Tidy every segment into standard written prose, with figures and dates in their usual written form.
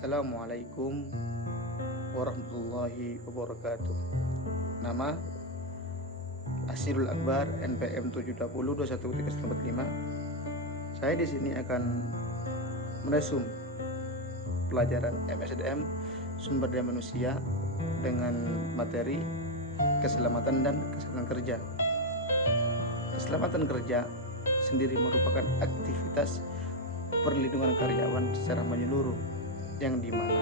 Assalamualaikum warahmatullahi wabarakatuh. Nama Asirul Akbar, NPM 7202135. Saya di sini akan meresum pelajaran MSDM Sumber Daya Manusia dengan materi keselamatan dan kesehatan kerja. Keselamatan kerja sendiri merupakan aktivitas perlindungan karyawan secara menyeluruh, yang dimana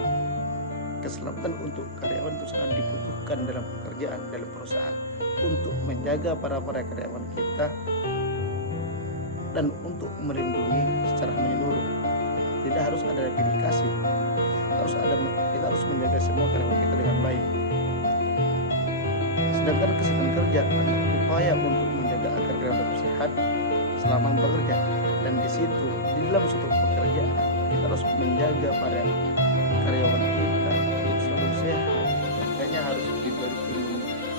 keselamatan untuk karyawan itu sangat dibutuhkan dalam pekerjaan, dalam perusahaan, untuk menjaga para karyawan kita dan untuk melindungi secara menyeluruh. Tidak harus ada replikasi, kita harus menjaga semua karyawan kita dengan baik. Sedangkan kesehatan kerja adalah upaya untuk menjaga agar karyawan tetap sehat selama bekerja, dan di situ di dalam suatu pekerjaan kita harus menjaga pada karyawan kita untuk selalu sehat, makanya harus diberi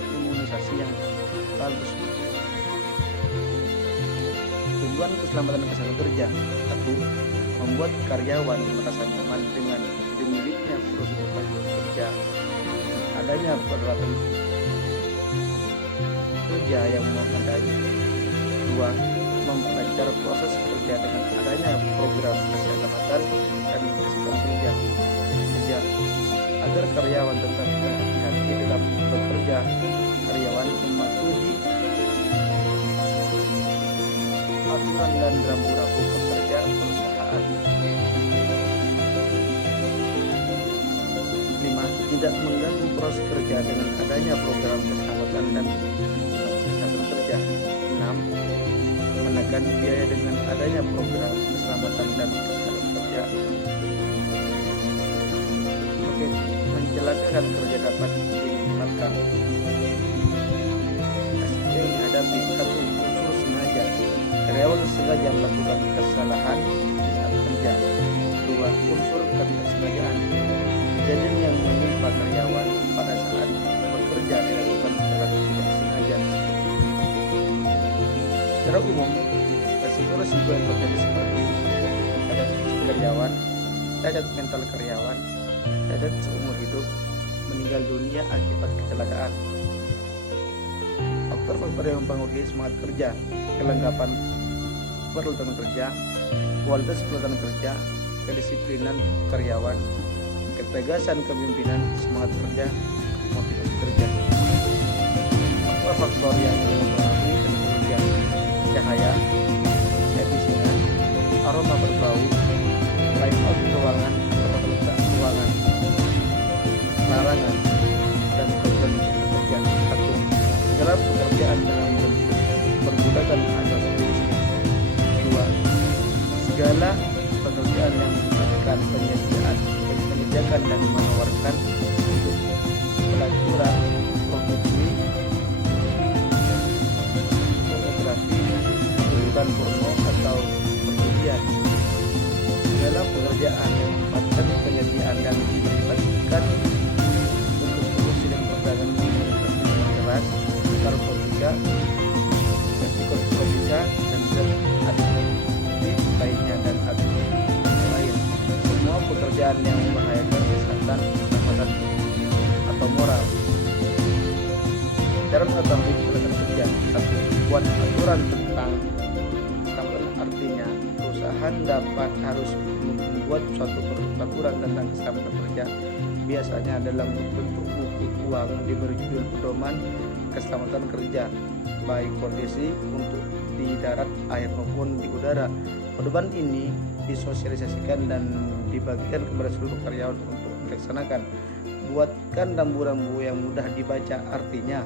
imunisasi yang bagus. Tujuan keselamatan dan kesehatan kerja: 1. Membuat karyawan merasa nyaman dengan dimilikinya prosedur kerja, adanya peralatan kerja yang memadai. 2. Memperlancar proses kerja dengan adanya program keselamatan dan kesehatan kerja. 3. Agar karyawan tetap berhati-hati dalam bekerja, karyawan mematuhi aturan dan rambu-rambu pekerja perusahaan. 5. Tidak mengganggu proses kerja dengan adanya program keselamatan dan kesehatan kerja. 6. Menekan biaya dengan adanya program keselamatan dan kesehatan kerja. Oke, mencelakakan kerja dapat diminimalkan. Resiko yang dihadapi: 1. Unsur sengaja, karyawan sengaja melakukan kesalahan di saat kerja. 2. Unsur ketidaksengajaan, kejadian yang menimpa karyawan pada saat bekerja dilakukan secara tidak sengaja. Secara umum, resiko-resiko yang terjadi seperti cacat fisik karyawan, cacat mental karyawan, cacat seumur hidup, meninggal dunia akibat kecelakaan. Faktor-faktor yang mempengaruhi semangat kerja: kelengkapan peralatan kerja, kualitas peralatan kerja, kedisiplinan karyawan, ketegasan kepemimpinan, semangat kerja, motivasi kerja. Faktor-faktor yang mempengaruhi kerja: cahaya, efisiensi, aroma berbau, layout ruangan atau letak ruangan, larangan, dan program kerja. 1. Segala pekerjaan dengan bentuk perbudakan atau sejenisnya. 2. Segala pekerjaan yang melibatkan menyediakan dan menawarkan untuk pelacuran, produksi, pornografi, hiburan porno atau perjudian. Segala pekerjaan yang melibatkan penyediaan dan melibatkan untuk produksi dan perdagangan minuman keras, narkotika, psikotropika, dan zat adiktif lainnya dan adiktif lain. Semua pekerjaan yang membahayakan kesehatan, keselamatan, atau moral. Cara mengetahui keselamatan kerja: 1. Buat aturan tentang keselamatan, artinya perusahaan harus membuat suatu peraturan tentang keselamatan kerja, biasanya dalam bentuk buku uang diberi judul pedoman keselamatan kerja, baik kondisi untuk di darat, air maupun di udara. Pedoman ini disosialisasikan dan dibagikan kepada seluruh karyawan untuk dilaksanakan. Buatkan rambu-rambu yang mudah dibaca, artinya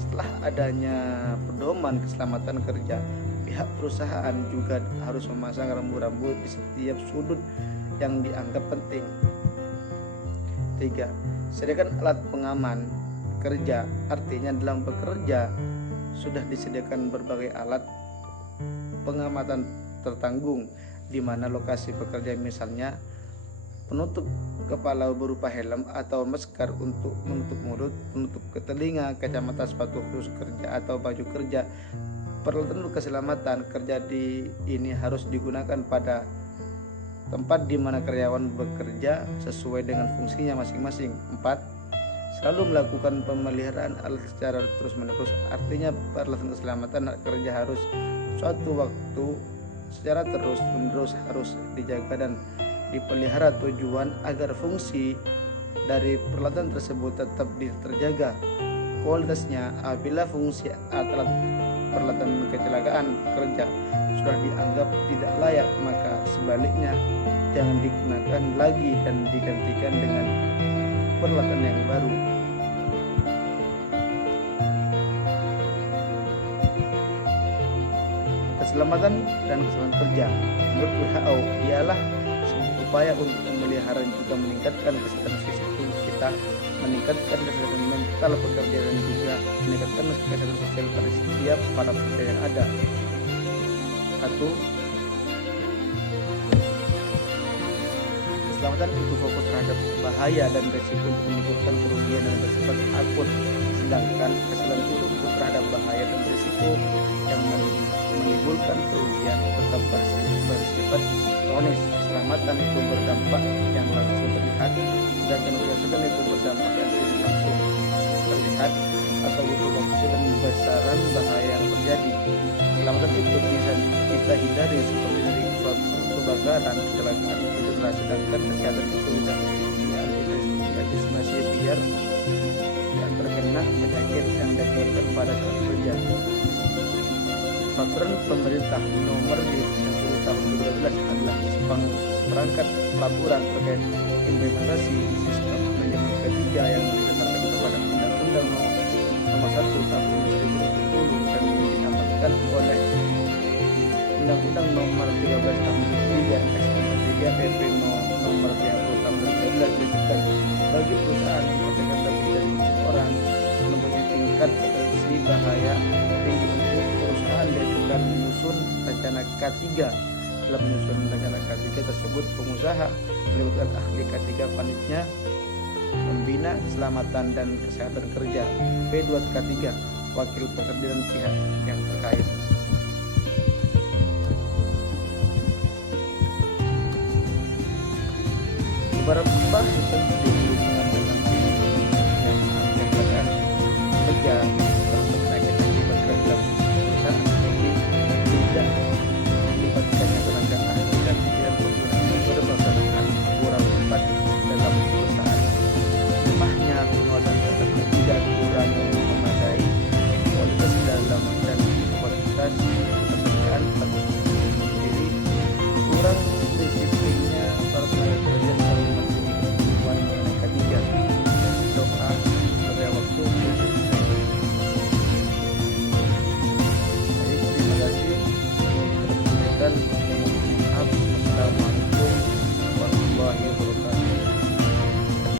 setelah adanya pedoman keselamatan kerja, pihak perusahaan juga harus memasang rambu-rambu di setiap sudut yang dianggap penting. 3. Sediakan alat pengaman kerja, artinya dalam bekerja sudah disediakan berbagai alat pengamatan tertanggung, di mana lokasi bekerja, misalnya penutup kepala berupa helm atau masker untuk menutup mulut, penutup ke telinga, kacamata, sepatu khusus kerja atau baju kerja. Peralatan keselamatan kerja ini harus digunakan pada tempat di mana karyawan bekerja sesuai dengan fungsinya masing-masing. 4. Selalu melakukan pemeliharaan alat secara terus-menerus. Artinya peralatan keselamatan kerja harus suatu waktu secara terus-menerus harus dijaga dan dipelihara, tujuan agar fungsi dari peralatan tersebut tetap terjaga kualitasnya. Apabila fungsi alat peralatan kecelakaan kerja sudah dianggap tidak layak, maka sebaliknya jangan digunakan lagi dan digantikan dengan peralatan yang baru. Keselamatan dan keselamatan kerja menurut WHO ialah sebuah upaya untuk memelihara dan juga meningkatkan kesehatan fisik tubuh kita, meningkatkan kesehatan mental pekerja, dan juga meningkatkan kesehatan sosial pada setiap para pekerja yang ada. 1. Keselamatan itu fokus terhadap bahaya dan risiko untuk menimbulkan kerugian yang bersifat akut, sedangkan keselamatan itu fokus terhadap bahaya dan risiko yang menimbulkan kerugian tetap bersifat kronis. Keselamatan itu berdampak yang langsung terlihat, sedangkan kerugian itu berdampak yang tidak langsung terlihat atau butuh waktu dan besaran bahaya yang terjadi. Keselamatan itu bisa kita hindari seperti dari suatu kebakaran, kecelakaan, cedera, sedangkan kesehatan itu bisa diantisipasi biar tidak terkena penyakit yang diakibatkan pada saat kerja. Peraturan pemerintah nomor 10 tahun 2012 adalah seperangkat peraturan terkait implementasi sistem manajemen ketiga yang didasarkan kepada Undang-Undang nomor 1 tahun 2010 dan diamankan oleh Undang-Undang nomor 13 tahun 2003 SK3 PP nomor 30 tahun 2012 ditujukan bagi perusahaan memperhatikan kerja orang mempunyai tingkat potensi bahaya tinggi untuk perusahaan dan juga menyusun rencana K3. Dalam menyusun rencana K3 tersebut, pengusaha melibatkan ahli K3 panitia membina keselamatan dan kesehatan kerja. P2 K3 wakil pekerja dan pihak yang terkait. Beberapa